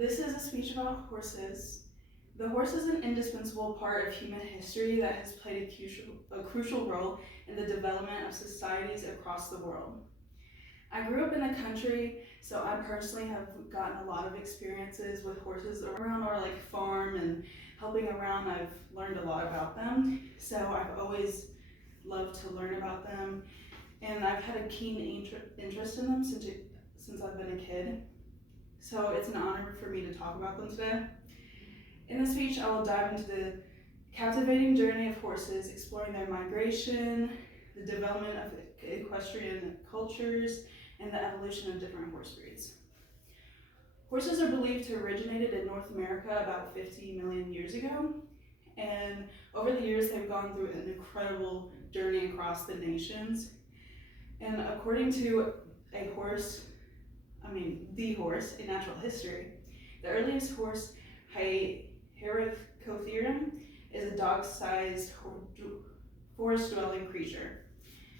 This is a speech about horses. The horse is an indispensable part of human history that has played a crucial role in the development of societies across the world. I grew up in the country, so I personally have gotten a lot of experiences with horses around our farm and helping around. I've learned a lot about them, so I've always loved to learn about them, and I've had a keen interest in them since I've been a kid. So it's an honor for me to talk about them today. In the speech, I will dive into the captivating journey of horses, exploring their migration, the development of equestrian cultures, and the evolution of different horse breeds. Horses are believed to have originated in North America about 50 million years ago, and over the years they've gone through an incredible journey across the nations. And according to the horse, in natural history, the earliest horse, Hyracotherium, is a dog-sized forest-dwelling creature.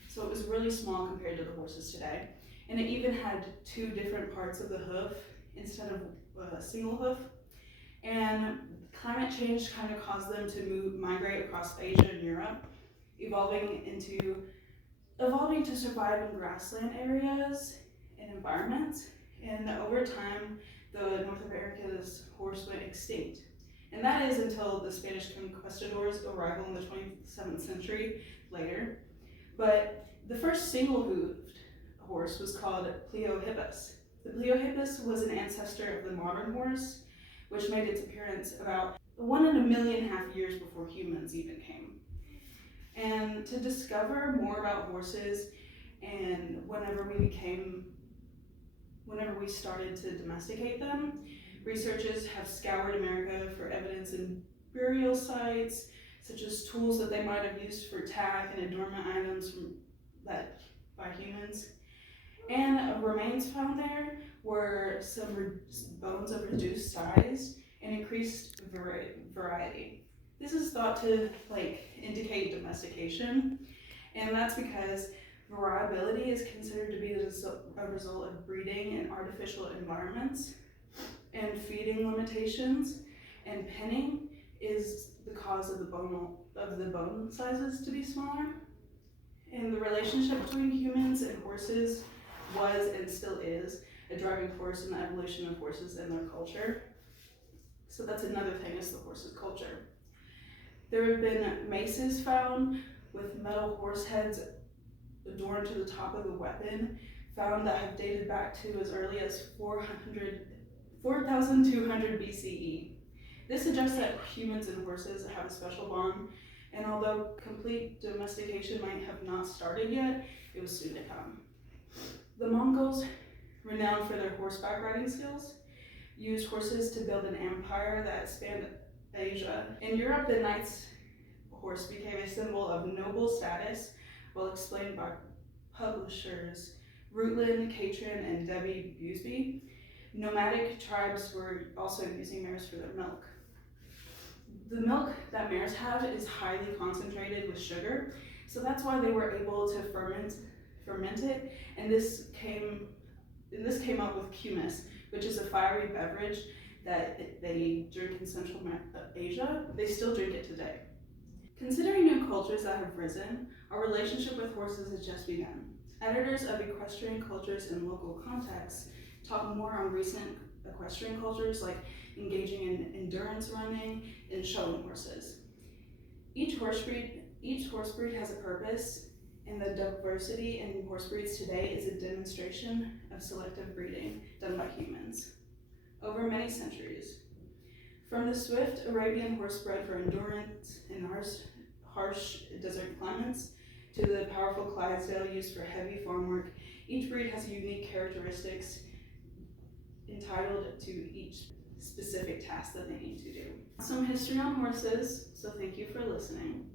So it was really small compared to the horses today. And it even had two different parts of the hoof instead of a single hoof. And climate change kind of caused them to migrate across Asia and Europe, evolving to survive in grassland areas and environments. And over time, the North America's horse went extinct. And that is until the Spanish conquistadors' arrival in the 27th century later. But the first single-hooved horse was called Pleiohippus. The Pleiohippus was an ancestor of the modern horse, which made its appearance about 1 in a million half years before humans even came. And to discover more about horses, and whenever we started to domesticate them, researchers have scoured America for evidence in burial sites, such as tools that they might have used for tack and adornment items by humans. And remains found there were some bones of reduced size and increased variety. This is thought to indicate domestication, and that's because variability is considered to be a result of breeding in artificial environments, and feeding limitations and penning is the cause of the bone sizes to be smaller. And the relationship between humans and horses was and still is a driving force in the evolution of horses and their culture. So that's another thing, is the horse's culture. There have been maces found with metal horse heads adorned to the top of the weapon, found that have dated back to as early as 4,200 BCE. This suggests that humans and horses have a special bond, and although complete domestication might have not started yet, it was soon to come. The Mongols, renowned for their horseback riding skills, used horses to build an empire that spanned Asia. In Europe, the knight's horse became a symbol of noble status, well explained by publishers Rutland, Catron, and Debbie Busby. Nomadic tribes were also using mares for their milk. The milk that mares have is highly concentrated with sugar, so that's why they were able to ferment it, and this came up with kumis, which is a fiery beverage that they drink in Central Asia. They still drink it today. Considering new cultures that have risen, our relationship with horses has just begun. Editors of Equestrian Cultures in Local Contexts talk more on recent equestrian cultures, like engaging in endurance running and showing horses. Each horse breed has a purpose, and the diversity in horse breeds today is a demonstration of selective breeding done by humans over many centuries. From the swift Arabian horse bred for endurance in harsh desert climates to the powerful Clydesdale used for heavy farm work, each breed has unique characteristics entitled to each specific task that they need to do. Some history on horses, so thank you for listening.